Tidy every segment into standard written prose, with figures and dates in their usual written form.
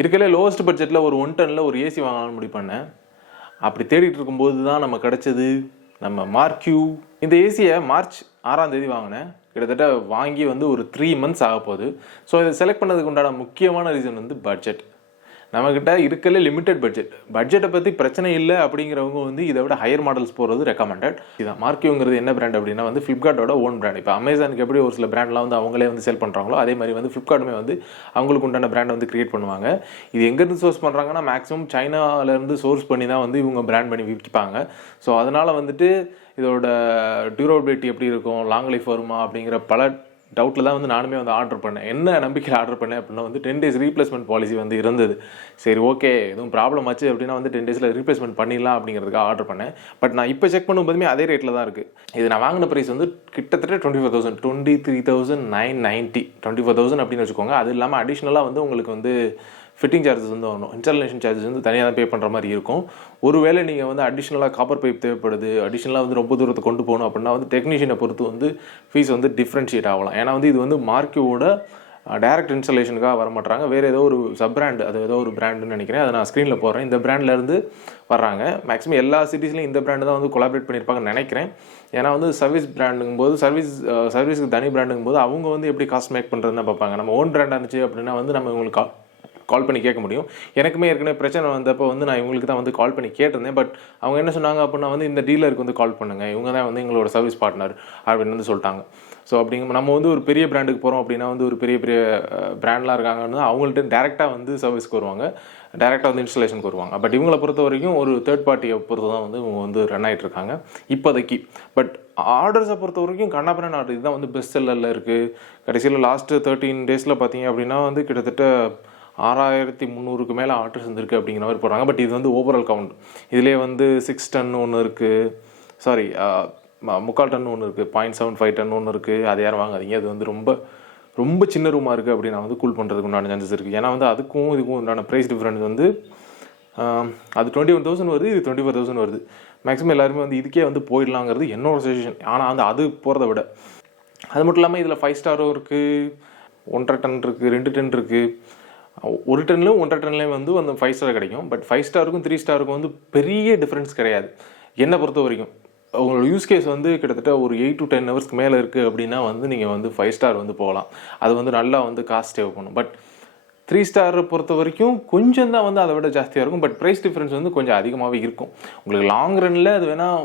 இருக்கலே lowest பட்ஜெட்டில் ஒரு 110ல் ஒரு ஏசி வாங்கலாம்னு முடிவு பண்ணேன். அப்படி தேடிட்டு இருக்கும்போது தான் நம்ம கிடச்சது நம்ம மார்க்யூ. இந்த ஏசியை மார்ச் 6ஆம் தேதி வாங்கினேன். கிட்டத்தட்ட வாங்கி வந்து ஒரு 3 months ஆக போகுது. ஸோ இதை செலக்ட் பண்ணதுக்கு உண்டான முக்கியமான ரீசன் வந்து பட்ஜெட். நம்மக்கிட்ட இருக்கல லிமிடெட் பட்ஜெட்டை பற்றி பிரச்சனை இல்லை அப்படிங்கிறவங்க வந்து இதை விட ஹையர் மாடல்ஸ் போகிறது ரெக்கமெண்டட். இதான் மார்க்யூங்கிறது என்ன பிராண்ட் அப்படின்னா வந்து ஃப்ளிப்கார்ட்டோட ஓன் பிராண்ட். இப்போ அமேசானுக்கு எப்படி ஒரு சில பிராண்ட்லாம் வந்து அவங்களே வந்து செல் பண்ணுறாங்களோ அதே மாதிரி வந்து ஃப்ளிப்கார்ட்டுமே வந்து அவங்களுக்கு உண்டான பிராண்டை வந்து கிரியேட் பண்ணுவாங்க. இது எங்கேருந்து சோர்ஸ் பண்ணுறாங்கன்னா மேக்ஸிமம் சைனாலேருந்து சோர்ஸ் பண்ணி தான் வந்து இவங்க பிராண்ட் பண்ணி விற்பாங்க. ஸோ அதனால் வந்துட்டு இதோட டியூரபிலிட்டி எப்படி இருக்கும், லாங் லைஃப் வருமா அப்படிங்கிற பல டவுட்டில் தான் வந்து நானுமே வந்து ஆர்டர் பண்ணேன். என்ன நம்பிக்கையில் ஆர்டர் பண்ணேன் அப்படின்னா வந்து 10 days ரீப்ளேஸ்மெண்ட் பாலிசி வந்து இருந்தது. சரி ஓகே எதுவும் ப்ராப்ளம் ஆச்சு அப்படின்னா வந்து 10 days ரீப்ளேஸ்மெண்ட் பண்ணிடலாம் அப்படிங்கிறதுக்காக ஆர்டர் பண்ணேன். பட் நான் இப்போ செக் பண்ணும்போதுமே அதே ரேட்டில் தான் இருக்குது. இது நான் வாங்கின ப்ரைஸ் வந்து கிட்டத்தட்ட 24,000 23,990 24,000 அப்படின்னு வச்சுக்கோங்க. அது இல்லாமல் அடிஷ்னலாக வந்து உங்களுக்கு வந்து ஃபிட்டிங் சார்ஜஸ் வந்து வரணும். இன்ஸ்டாலேஷன் சார்ஜஸ் வந்து தனியாக தான் பே பண்ணுற மாதிரி இருக்கும். ஒருவேளை நீங்கள் வந்து அடிஷ்னலாக காப்பர் பைப் தேவைப்படுது, அடிஷ்னலாக வந்து ரொம்ப தூரத்தை கொண்டு போகணும் அப்படின்னா வந்து டெக்னீஷியனை பொறுத்து வந்து ஃபீஸ் வந்து டிஃப்ரென்ஷியேட் ஆகலாம். ஏன்னா வந்து இது வந்து மார்க்யூவோட டைரக்ட் இன்ஸ்டாலேஷனுக்காக வர மாட்டாங்க. வேறு ஏதோ ஒரு சப் பிராண்ட், அது ஏதோ ஒரு பிராண்டுன்னு நினைக்கிறேன். அதை நான் ஸ்க்ரீனில் போடுறேன். இந்த பிராண்ட்லேருந்து வர்றாங்க. மேக்ஸிமம் எல்லா சிட்டிஸ்லையும் இந்த பிராண்டு தான் வந்து கொலாபரேட் பண்ணியிருப்பாங்கன்னு நினைக்கிறேன். ஏன்னா வந்து சர்வீஸ் பிராண்டுங்கும் போது சர்வீஸுக்கு தனி பிராண்டுங்கும் போது அவங்க வந்து எப்படி காஸ்ட் மேக் பண்ணுறதுன்னு பார்ப்பாங்க. நம்ம ஓன் பிராண்டாக இருந்துச்சு அப்படின்னா வந்து நம்ம இவங்களுக்கு கால் பண்ணி கேட்க முடியும். எனக்குமே ஏற்கனவே பிரச்சனை வந்தப்போ வந்து நான் இவங்களுக்கு தான் வந்து கால் பண்ணி கேட்டிருந்தேன். பட் அவங்க என்ன சொன்னாங்க அப்படின்னா வந்து இந்த டீலருக்கு வந்து கால் பண்ணுங்கள், இவங்க தான் வந்து எங்களோட சர்வீஸ் பார்ட்னர் அப்படின்னு வந்து சொல்லிட்டாங்க. ஸோ அப்படிங்க நம்ம வந்து ஒரு பெரிய பிராண்டுக்கு போகிறோம் அப்படின்னா வந்து ஒரு பெரிய பிராண்ட்லாம் இருக்காங்கன்னா அவங்கள்ட்ட டேரெக்டாக வந்து சர்வீஸ்க்கு வருவாங்க, டேரெக்டாக வந்து இன்ஸ்டாலேஷனுக்கு வருவாங்க. பட் இவங்களை பொறுத்த வரைக்கும் ஒரு தேர்ட் பார்ட்டியை பொறுத்து தான் வந்து இவங்க வந்து ரன் ஆகிட்டு இருக்காங்க இப்போதைக்கு. பட் ஆர்டர்ஸை பொறுத்த வரைக்கும் கண்ணாபிரான் ஆர்டர் இதுதான் வந்து பெஸ்ட் செல்லரில் இருக்குது. கடைசியில் லாஸ்ட்டு 13 days பார்த்தீங்க அப்படின்னா வந்து கிட்டத்தட்ட 6,300க்கு மேலே ஆர்டர்ஸ் வந்துருக்கு அப்படிங்கிற மாதிரி போடுறாங்க. பட் இது வந்து ஓவரால் கவுண்ட். இதிலே வந்து 6 ton ஒன்று இருக்குது, சாரி 3/4 ton ஒன்று இருக்குது, 0.75 ton ஒன்று இருக்குது. அது யாரும் வாங்காதீங்க. அது வந்து ரொம்ப சின்ன ரூமாக இருக்குது அப்படின்னா வந்து கூல் பண்ணுறதுக்கு உண்டான சான்சஸ் இருக்குது. ஏன்னா வந்து அதுக்கும் இதுக்கும் உண்டான ப்ரைஸ் டிஃப்ரென்ஸ் வந்து அது 21,000 வருது, இது 24,000 வருது. மேக்ஸிமம் எல்லாருமே வந்து இதுக்கே வந்து போயிடலாங்கிறது என்னோட சஜஷன். ஆனால் வந்து அது போகிறத விட அது மட்டும் இல்லாமல் இதில் 5 star இருக்குது, 1.5 ton இருக்குது, 2 ton இருக்குது. 1 tonலையும் 1.5 tonலையும் வந்து அந்த 5 star கிடைக்கும். பட் 5 starக்கும் 3 starக்கும் வந்து பெரிய டிஃப்ரென்ஸ் கிடையாது என்னை பொறுத்த வரைக்கும். உங்களோட யூஸ் கேஸ் வந்து கிட்டத்தட்ட ஒரு 8 to 10 hours மேலே இருக்குது அப்படின்னா வந்து நீங்கள் வந்து 5 star வந்து போகலாம். அது வந்து நல்லா வந்து காஸ்ட் சேவ் பண்ணும். பட் 3 star பொறுத்த வரைக்கும் கொஞ்சம் தான் வந்து அதை விட ஜாஸ்தியாக இருக்கும். பட் ப்ரைஸ் டிஃப்ரென்ஸ் வந்து கொஞ்சம் அதிகமாகவே இருக்கும். உங்களுக்கு லாங் ரனில் அது வேணால்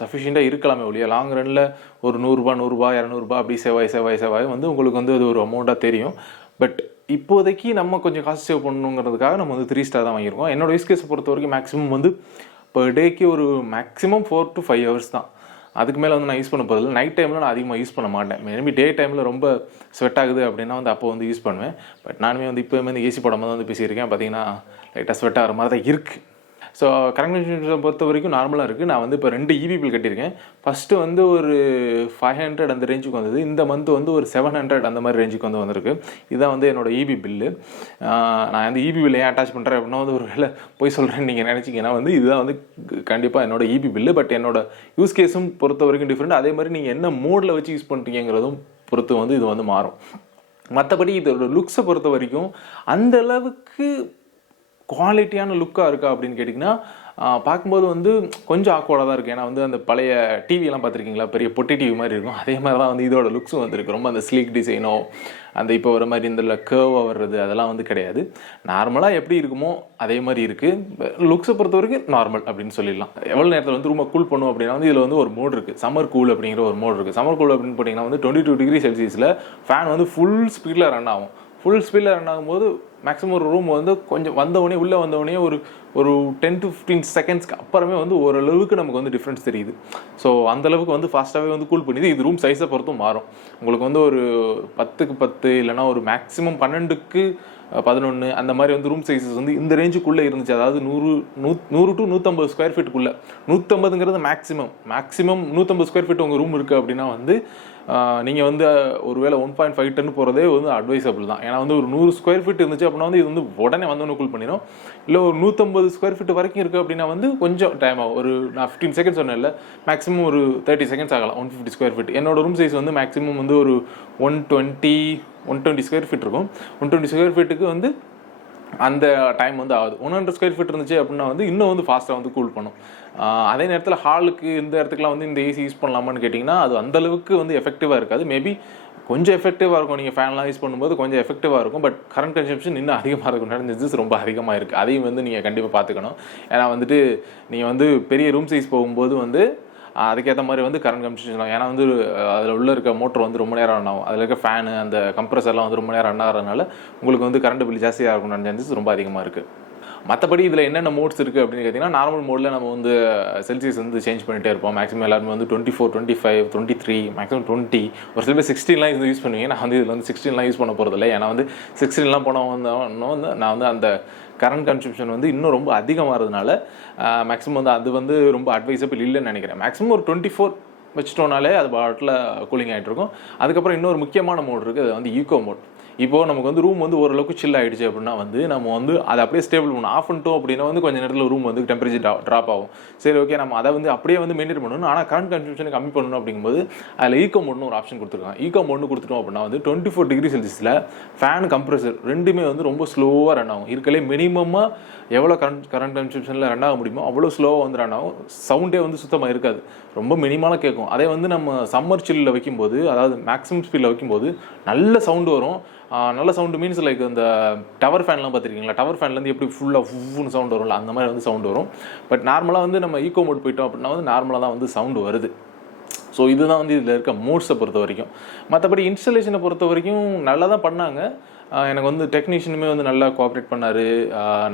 சஃபிஷியண்ட்டாக இருக்கலாமே ஒழிய லாங் ரனில் ஒரு 100 ரூபா 200 அப்படி செவ்வாய் வந்து உங்களுக்கு வந்து அது ஒரு அமௌண்ட்டாக தெரியும். பட் இப்போதைக்கு நம்ம கொஞ்சம் காசு சேவ் பண்ணணுங்கிறதுக்காக நம்ம வந்து 3 star தான் வாங்கியிருக்கோம். என்னோட யூஸ் கேஸை பொறுத்த வரைக்கும் மேக்ஸிமம் வந்து பர் டேக்கு ஒரு மேக்ஸிமம் 4 to 5 hours தான். அதுக்கு மேலே வந்து நான் யூஸ் பண்ண போதில்லை. நைட் டைமில் நான் அதிகமாக யூஸ் பண்ண மாட்டேன். மேபி டே டைமில் ரொம்ப ஸ்வெட் ஆகுது அப்படின்னா வந்து அப்போ வந்து யூஸ் பண்ணுவேன். பட் நானுமே வந்து இப்போயுமே வந்து ஏசி போடாமல் தான் வந்து பேசியிருக்கேன். பார்த்தீங்கன்னா லைட்டாக ஸ்வெட் ஆகிற மாதிரி தான் இருக்குது. ஸோ கரண்ட் கன்சம்ஷனை பொறுத்த வரைக்கும் நார்மலாக இருக்குது. நான் வந்து இப்போ 2 EB பில் கட்டியிருக்கேன். ஃபஸ்ட்டு வந்து ஒரு 500 அந்த ரேஞ்சுக்கு வந்தது. இந்த மந்த் வந்து ஒரு 700 அந்த மாதிரி ரேஞ்சுக்கு வந்து வந்திருக்கு. இதுதான் வந்து என்னோடய EB பில்லு. நான் வந்து EB பில் ஏன் அட்டாச் பண்ணுறேன் அப்படின்னா வந்து ஒரு வேலை போய் சொல்கிறேன்னு நீங்கள் நினச்சிங்கன்னா வந்து இதுதான் வந்து கண்டிப்பாக என்னோடய EB பில்லு. பட் என்னோடய யூஸ் கேஸும் பொறுத்த வரைக்கும் டிஃப்ரெண்ட். அதே மாதிரி நீங்கள் என்ன மோடில் வச்சு யூஸ் பண்ணுறீங்கிறதும் பொறுத்து வந்து இது வந்து மாறும். மற்றபடி இதோட லுக்ஸை பொறுத்த வரைக்கும் அந்த அளவுக்கு குவாலிட்டியான லுக்காக இருக்கா அப்படின்னு கேட்டிங்கன்னா பார்க்கும்போது வந்து கொஞ்சம் ஆக்வர்டாக தான் இருக்குது. ஏன்னா வந்து அந்த பழைய டிவியெல்லாம் பார்த்துருக்கீங்களா, பெரிய பொட்டி டிவி மாதிரி இருக்கும். அதே மாதிரி தான் வந்து இதோட லுக்ஸும் வந்துருக்கு. ரொம்ப அந்த ஸ்லீக் டிசைனோ அந்த இப்போ வர மாதிரி இந்த கர்வாக வர்றது அதெல்லாம் வந்து கிடையாது. நார்மலாக எப்படி இருக்குமோ அதே மாதிரி இருக்குது. லுக்ஸை பொறுத்த வரைக்கும் நார்மல் அப்படின்னு சொல்லிடலாம். எவ்வளோ நேரத்தில் வந்து ரொம்ப கூல் பண்ணும் அப்படின்னா வந்து இதில் வந்து ஒரு மோட் இருக்குது, சம்மர் கூல் அப்படிங்கிற ஒரு மோட் இருக்குது. சம்மர் கூல் அப்படின்னு போட்டிங்கன்னா வந்து 22 degree Celsiusல ஃபேன் வந்து ஃபுல் ஸ்பீடில் ரன் ஆகும். ஃபுல் ஸ்பீடில் ரன் ஆகும்போது மேக்ஸிமம் ஒரு ரூம் வந்து கொஞ்சம் வந்தவொடனே உள்ளே வந்தவொடனே ஒரு 10 to 15 செகண்ட்ஸ்க்கு அப்புறமே வந்து ஓரளவுக்கு நமக்கு வந்து டிஃப்ரென்ஸ் தெரியுது. ஸோ அந்தளவுக்கு வந்து ஃபாஸ்ட்டாகவே வந்து கூல் பண்ணிது. இது ரூம் சைஸை பொறுத்தும் மாறும். உங்களுக்கு வந்து ஒரு 10க்கு 10 இல்லைனா ஒரு மேக்ஸிமம் 12க்கு 11 அந்த மாதிரி வந்து ரூம் சைஸஸ் வந்து இந்த ரேஞ்சுக்குள்ளே இருந்துச்சு. அதாவது 100 to 150 ஸ்கொயர் ஃபீட்டுக்குள்ளே. 150ங்கிறது மேக்ஸிமம் 150 ஸ்கொயர் ஃபீட் உங்கள் ரூம் இருக்குது அப்படின்னா வந்து நீங்கள் வந்து ஒரு வேளை 1.5 ton போகிறதே வந்து அட்வைசபிள் தான். ஏன்னா வந்து ஒரு 100 ஸ்கொயர் ஃபீட் இருந்துச்சு அப்படின்னா வந்து இது வந்து உடனே வந்தோன்னு கூல் பண்ணிடும். இல்லை ஒரு 150 ஸ்கொயர் ஃபீட் வரைக்கும் இருக்குது அப்படின்னா வந்து கொஞ்சம் டைம் ஆகும். ஒரு நான் 15 seconds சொன்னேன் இல்லை, மேக்ஸிமம் ஒரு 30 seconds ஆகலாம். 150 ஸ்கொயர் ஃபீட் என்னோட ரூம் சைஸ் வந்து மேக்ஸிமம் வந்து ஒரு 120 ஸ்கொயர் ஃபீட் இருக்கும். 120 ஸ்கொயர் ஃபீட்டுக்கு வந்து அந்த டைம் வந்து ஆகுது. 100 ஸ்கொயர் ஃபீட் இருந்துச்சு அப்படின்னா வந்து இன்னும் வந்து ஃபாஸ்ட்டாக வந்து கூல் பண்ணும். அதே நேரத்தில் ஹாலுக்கு இந்த இடத்துக்குலாம் வந்து இந்த ஏசி யூஸ் பண்ணலாமான்னு கேட்டிங்கன்னா அது அந்தளவுக்கு வந்து எஃபெக்டிவாக இருக்காது. மேபி கொஞ்சம் எஃபெக்டிவாக இருக்கும், நீங்கள் ஃபேன்லாம் யூஸ் பண்ணும்போது கொஞ்சம் எஃபெக்டிவாக இருக்கும். பட் கரண்ட் கன்சம்ஷன் இன்னும் அதிகமாக இருக்கும், சான்சஸ் ரொம்ப அதிகமாக இருக்குது. அதையும் வந்து நீங்கள் கண்டிப்பாக பார்த்துக்கணும். ஏன்னா வந்துட்டு நீங்கள் வந்து பெரிய ரூம் சைஸ் போகும்போது வந்து அதுக்கேற்ற மாதிரி வந்து கரண்ட் கன்சம்ஷன். ஏன்னா வந்து அதில் உள்ள இருக்க மோட்டர் வந்து ரொம்ப நேரம் ரன் ஆகும், அதில் இருக்க ஃபேனு அந்த கம்ப்ரஸர்லாம் வந்து ரொம்ப நேரம் ரன் ஆகிறதுனால உங்களுக்கு வந்து கரண்ட் பில் ஜாஸ்தியாக இருக்கும், சான்சஸ் ரொம்ப அதிகமாக இருக்குது. மற்றபடி இதில் என்னென்ன மோட்ஸ் இருக்குது அப்படின்னு கேட்டிங்கன்னா, நார்மல் மோடில் நம்ம வந்து செல்சியஸ் வந்து சேஞ்ச் பண்ணிகிட்டே இருப்போம். மேக்ஸிமம் எல்லாருமே வந்து 24, 25, 23, மேக்ஸிமம் 20, ஒரு சில பேர் 16லாம் இது யூஸ் பண்ணுவீங்க. நான் வந்து இதில் வந்து 16லாம் யூஸ் பண்ண போகிறதில்ல. ஏன்னா வந்து 16லாம் போனால் வந்து நான் வந்து அந்த கரண்ட் கன்சம்ஷன் வந்து இன்னும் ரொம்ப அதிகமாகிறதுனால மேக்ஸிமம் வந்து அது வந்து ரொம்ப அட்வைசபிள் இல்லைன்னு நினைக்கிறேன். மேக்ஸிமம் ஒரு 24 வச்சுட்டோனாலே அது பாட்டில் கூலிங் ஆகிட்டு இருக்கும். அதுக்கப்புறம் இன்னொரு முக்கியமான மோட் இருக்குது, அது வந்து ஈகோ மோட். இப்போது நமக்கு வந்து ரூம் வந்து ஓரளவுக்கு சில் ஆகிடுச்சு அப்படின்னா வந்து நம்ம வந்து அதை அப்படியே ஸ்டேபிள் பண்ணணும். ஆஃப் பண்ணிட்டோம் அப்படின்னா வந்து கொஞ்சம் நேரத்தில் ரூம் வந்து டெம்பரேச்சர் ட்ராப் ஆகும். சரி, ஓகே, நம்ம அதை வந்து அப்படியே வந்து மெயின்டைன் பண்ணணும். ஆனால் கரண்ட் கன்சம்ஷனை கம்மி பண்ணணும் அப்படிங்கும்போது அதில் ஈகோ மோட்னு ஒரு ஆப்ஷன் கொடுத்துருக்காங்க. ஈகோ மோட்னு கொடுத்துட்டோம் அப்படின்னா வந்து 24 டிகிரி செல்சியஸில் ஃபேன் கம்ப்ரஸர் ரெண்டுமே வந்து ரொம்ப ஸ்லோவாக ரன் ஆகும். இருக்கலே மினிமமாக எவ்வளோ கரண்ட் கன்சம்ஷனில் ரன் ஆக முடியுமோ அவ்வளோ ஸ்லோவாக வந்து ரன் ஆகும். சவுண்டே வந்து சுத்தமாக இருக்காது, ரொம்ப மினிமலாக கேட்கும். அதே வந்து நம்ம சம்மர் சில்லில் வைக்கும்போது, அதாவது மேக்ஸிமம் ஸ்பீடில் வைக்கும்போது நல்ல சவுண்டு வரும். நல்ல சவுண்டு மீன்ஸ் லைக் இந்த டவர் ஃபேன்லாம் பார்த்துருக்கீங்களா? டவர் ஃபேன்லேருந்து எப்படி ஃபுல்லாக ஃபுன்னு சவுண்டு வரும்ல, அந்த மாதிரி வந்து சவுண்டு வரும். பட் நார்மலாக வந்து நம்ம ஈகோ மோட் போயிட்டோம் அப்படின்னா வந்து நார்மலாக தான் வந்து சவுண்டு வருது. ஸோ இதுதான் வந்து இதில் இருக்க மோட்ஸை பொறுத்த வரைக்கும். மற்றபடி இன்ஸ்டலேஷனை பொறுத்த வரைக்கும் நல்லா தான் பண்ணாங்க. எனக்கு வந்து டெக்னீஷியனுமே வந்து நல்லா கோஆப்ரேட் பண்ணார்.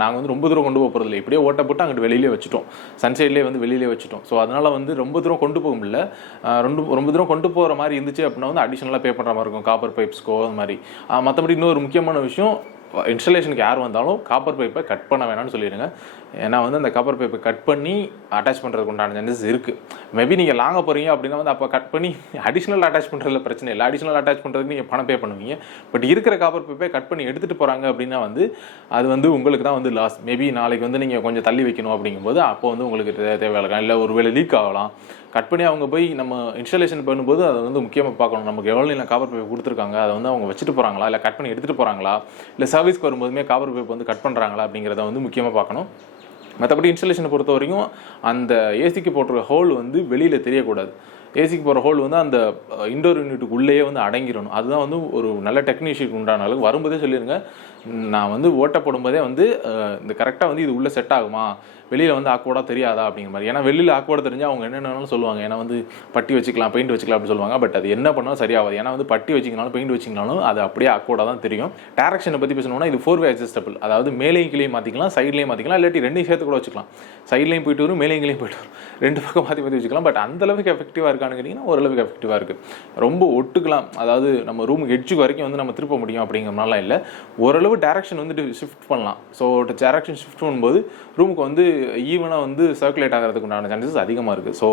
நாங்கள் வந்து ரொம்ப தூரம் கொண்டு போக போகிறதில்ல, இப்படியே ஓட்ட போட்டு அங்கிட்டு வெளியிலே வச்சுட்டோம், சன்சைட்லேயே வந்து வெளியிலே வச்சுட்டோம். ஸோ அதனால் வந்து ரொம்ப தூரம் கொண்டு போக முடியல. ரொம்ப தூரம் கொண்டு போகிற மாதிரி இருந்துச்சு அப்படின்னா வந்து அடிஷனலாக பே பண்ணுற மாதிரி இருக்கும், காப்பர் பைப்ஸ்க்கோ அது மாதிரி. மற்றபடி இன்னொரு முக்கியமான விஷயம், இன்ஸ்டலேஷனுக்கு யார் வந்தாலும் காப்பர் பைப்பை கட் பண்ண வேணாம்னு சொல்லிடுங்க. ஏன்னா வந்து அந்த காப்பர் பைப்பை கட் பண்ணி அட்டாச் பண்ணுறதுக்கு உண்டான சான்சஸ் இருக்குது. மேபி நீங்கள் லாங்க போகிறீங்க அப்படின்னா வந்து அப்போ கட் பண்ணி அடிஷனல் அட்டாச் பண்ணுறதுல பிரச்சனை இல்லை. அடிஷனல் அட்டாச் பண்ணுறதுக்கு நீங்கள் பணம் பே பண்ணுவீங்க. பட் இருக்கிற காப்பர் பைப்பை கட் பண்ணி எடுத்துகிட்டு போகிறாங்க அப்படின்னா வந்து அது வந்து உங்களுக்கு தான் வந்து லாஸ். மேபி நாளைக்கு வந்து நீங்கள் கொஞ்சம் தள்ளி வைக்கணும் அப்படிங்கும்போது அப்போ வந்து உங்களுக்கு தேவையில்லை, இல்லை ஒரு வேளை லீக் ஆகலாம். கட் பண்ணி அவங்க போய் நம்ம இன்ஸ்டாலேஷன் பண்ணும்போது அதை வந்து முக்கியமாக பார்க்கணும். நமக்கு எவ்வளோ இல்லை காப்பர் பைப் கொடுத்துருக்காங்க, அதை வந்து அவங்க வச்சுட்டு போகிறாங்களா, இல்லை கட் பண்ணி எடுத்துகிட்டு போகிறாங்களா, இல்லை சர்வீஸ்க்கு வரும்போதுமே காப்பர் பைப் வந்து கட் பண்ணுறாங்களா அப்படிங்கிறத வந்து முக்கியமாக பார்க்கணும். மற்றபடி இன்ஸ்டாலேஷனை பொறுத்த வரைக்கும் அந்த ஏசிக்கு போட்டிருக்க ஹோல் வந்து வெளியில் தெரியக்கூடாது. ஏசிக்கு போகிற ஹோல் வந்து அந்த இண்டோர் யூனிட்டுக்கு உள்ளேயே வந்து அடங்கிடணும். அதுதான் வந்து ஒரு நல்ல டெக்னீஷியனுக்கு உண்டான அளவுக்கு. வரும்போதே சொல்லிடுங்க, நான் வந்து ஓட்ட போடும்போதே வந்து இந்த கரெக்டாக வந்து இது உள்ளே செட் ஆகுமா, வெளியில் வந்து ஆக்வர்டாக தெரியாதா அப்படிங்கிற மாதிரி. ஏன்னா வெளியில் ஆக்வர்டாக தெரிஞ்சால் அவங்க என்னென்னாலும் சொல்லுவாங்க. ஏன்னா வந்து பட்டி வச்சுக்கலாம், பெயிண்ட் வச்சுக்கலாம் அப்படின்னு சொல்லுவாங்க. பட் அது என்ன பண்ணாலும் சரியாகாது. ஏன்னா வந்து பட்டி வச்சிங்கனாலும் பெயிண்ட் வச்சிங்கனாலும் அது அப்படியே ஆக்வர்டாக தான் தெரியும். டேரக்ஷனை பற்றி பேசணும்னா இது 4-way அட்ஜஸ்டபிள். அதாவது மேலேயும் கீழே மாற்றிக்கலாம், சைட்லேயும் மாற்றிக்கலாம், இல்லாட்டி ரெண்டையும் சேர்த்து கூட வச்சுக்கலாம். சைட்லேயும் போயிட்டு வரும், மேலேயும் கீழே போயிட்டு வரும், ரெண்டு பக்கம் மாற்றி வச்சுக்கலாம். பட் அந்தளவுக்கு எஃபெக்டிவாக இருக்கான்னு கேட்டிங்கன்னா ஓரளவுக்கு எஃபெக்டிவாக இருக்குது. ரொம்ப ஒட்டுக்கலாம், அதாவது நம்ம ரூமுக்கு எட்ஜுக்கு வரைக்கும் வந்து நம்ம திருப்ப முடியும் அப்படிங்கிறனால இல்லை. ஓரளவு டேரக்ஷன் வந்துட்டு ஷிஃப்ட் பண்ணலாம். ஸோ டேரக்ஷன் ஷிஃப்ட் பண்ணும்போது ரூமுக்கு வந்து ஈவனாக வந்து சர்க்குலேட் ஆகிறதுக்கு உண்டான சான்சஸ் அதிகமாக இருக்குது. ஸோ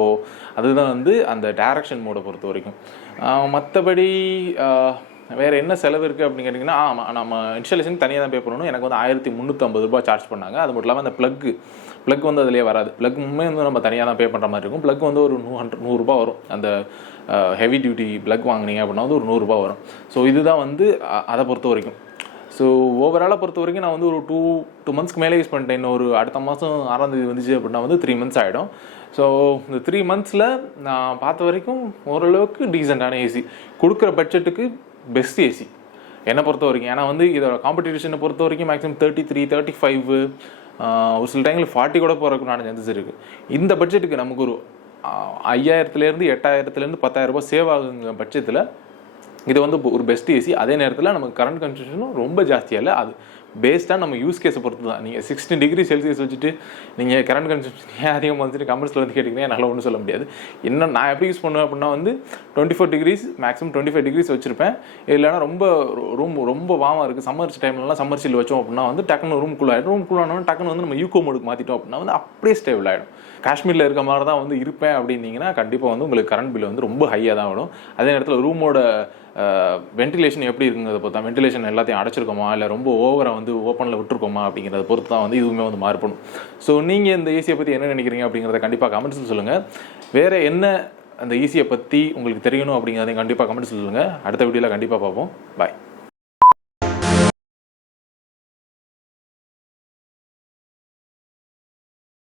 அதுதான் வந்து அந்த டேரக்ஷன் மோடை பொறுத்த வரைக்கும். மற்றபடி வேறு என்ன செலவு இருக்குது அப்படின்னு கேட்டிங்கன்னா, ஆமாம், நம்ம இன்ஸ்டாலேஷன் தனியாக தான் பே பண்ணணும். எனக்கு வந்து 1350 ரூபாய் சார்ஜ் பண்ணாங்க. அது மட்டும் இல்லாமல் அந்த ப்ளக் வந்து அதிலே வராது. ப்ளக்குமே வந்து நம்ம தனியாக தான் பே பண்ணுற மாதிரி இருக்கும். ப்ளக் வந்து ஒரு 100 ரூபா வரும். அந்த ஹெவி டியூட்டி ப்ளக் வாங்கினீங்க அப்படின்னா வந்து ஒரு 100 ரூபா வரும். ஸோ இதுதான் வந்து அதை பொறுத்த வரைக்கும். ஸோ ஓவராலாக பொறுத்த வரைக்கும் நான் வந்து ஒரு 2 மந்த்ஸ்க்கு மேலே யூஸ் பண்ணிட்டேன். இன்னும் ஒரு அடுத்த மாதம் 6ஆம் தேதி வந்துச்சு அப்படின்னா வந்து 3 மந்த்ஸ் ஆகிடும். ஸோ இந்த 3 மந்த்ஸில் நான் பார்த்த வரைக்கும் ஓரளவுக்கு டீசெண்டான ஏசி, கொடுக்குற பட்ஜெட்டுக்கு பெஸ்ட் ஏசி என்னை பொறுத்த வரைக்கும். ஏன்னா வந்து இதோட காம்படிஷனை பொறுத்த வரைக்கும் மேக்ஸிமம் 33, 35, ஒரு சில டைமில் 40 கூட போகிறதுக்குண்டான சான்சஸ் இருக்குது. இந்த பட்ஜெட்டுக்கு நமக்கு ஒரு 5000-8000 10,000 ரூபாய் சேவ் ஆகுங்க பட்சத்தில் இது வந்து ஒரு பெஸ்ட் ஏசி. அதே நேரத்தில் நமக்கு கரண்ட் கன்சம்ஷனும் ரொம்ப ஜாஸ்தியாக இல்லை. அது பேஸ்டாக நம்ம யூஸ் கேஸை பொறுத்து தான். நீங்கள் 16 டிகிரி செல்சியஸ் வச்சுட்டு நீங்கள் கரண்ட் கன்சம்ஷன் ஏன் அதிகமாக வந்துட்டு கமெண்ட்ஸில் வந்து கேட்டிங்கன்னா என்னால் ஒன்றும் சொல்ல முடியாது. இன்னும் நான் எப்படி யூஸ் பண்ணுவேன் அப்படின்னா வந்து 24 டிகிரிஸ் மேக்ஸிமம் 25 டிகிரிஸ் வச்சுருப்பேன். இல்லைனா ரொம்ப வாமாக இருக்குது சம்மர் டைம்லலாம் சம்மர் சில் வச்சோம் அப்படின்னா வந்து டக்குன்னு ரூம் கூலாகிடும். ரூம் கூலானோன்னு டக்குன்னு வந்து நம்ம யூகோ மோடுக்கு மாற்றிட்டோம் அப்படின்னா வந்து அப்படியே ஸ்டேபிள் ஆகிடும். காஷ்மீரில் இருக்க மாதிரி தான் வந்து இருப்பேன் அப்படின்னீங்கன்னா கண்டிப்பாக வந்து உங்களுக்கு கரண்ட் பில் வந்து ரொம்ப ஹையாக தான் வரும். அதே நேரத்தில் ரூமோட வென்டிலேஷன் எப்படி இருக்குங்கிறத பொறுத்தா, வென்டிலேஷன் எல்லாத்தையும் அடைச்சிருக்கோமா இல்லை ரொம்ப ஓவராக வந்து ஓப்பனில் விட்டுருக்கோமா அப்படிங்கிறத பொறுத்து தான் வந்து இதுவுமே வந்து மாறுபடும். ஸோ நீங்கள் இந்த ஏசியை பற்றி என்ன நினைக்கிறீங்க அப்படிங்கிறத கண்டிப்பாக கமெண்ட்ஸில் சொல்லுங்கள். வேறு என்ன அந்த ஏசியை பற்றி உங்களுக்கு தெரியணும் அப்படிங்கிறதையும் கண்டிப்பாக கமெண்ட்ஸில் சொல்லுங்கள். அடுத்த வீடியோவில் கண்டிப்பாக பார்ப்போம். பாய்.